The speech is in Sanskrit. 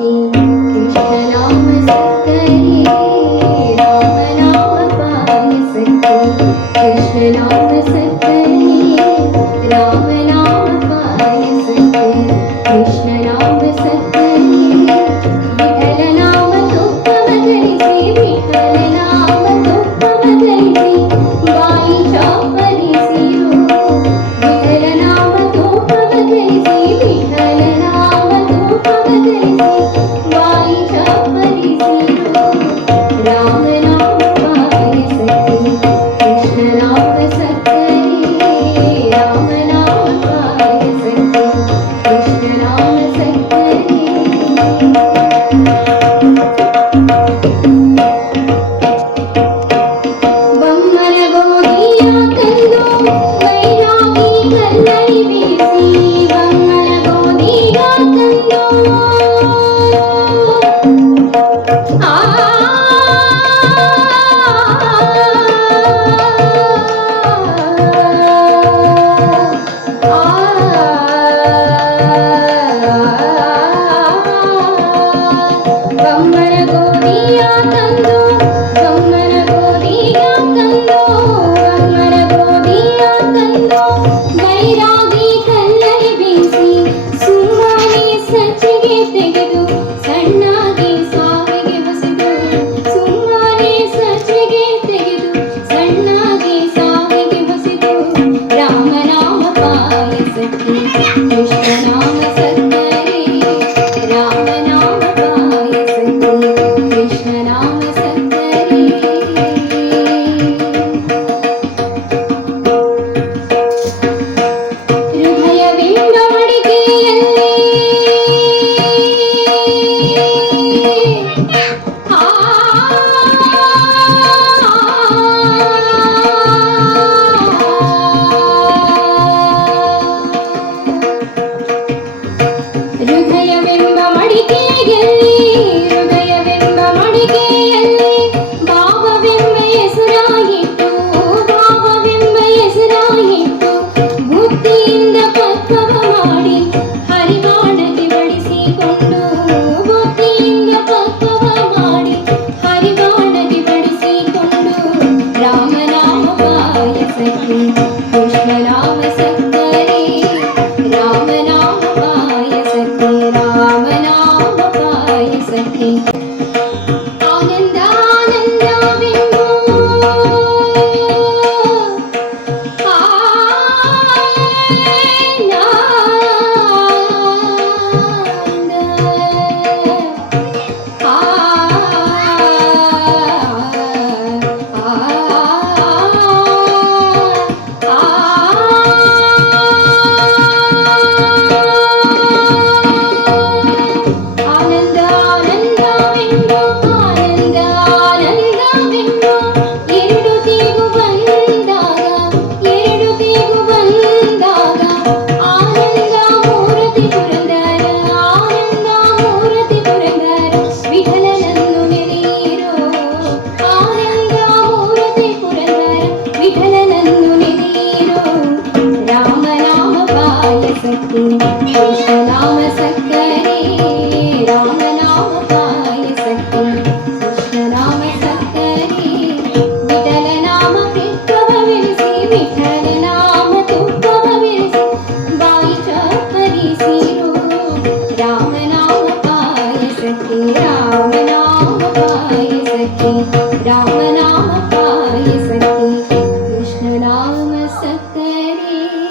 You. Música 啊，咿子，咿子，咿子。कृष्ण राम सकरे राम नाम पायसखी कृष्णराम सकरि विठल नाम पिप्पविंसि विठल नाम तुंसि बाच परिचिरो राम राम पायसति राम राम पायसति राम नाम कृष्ण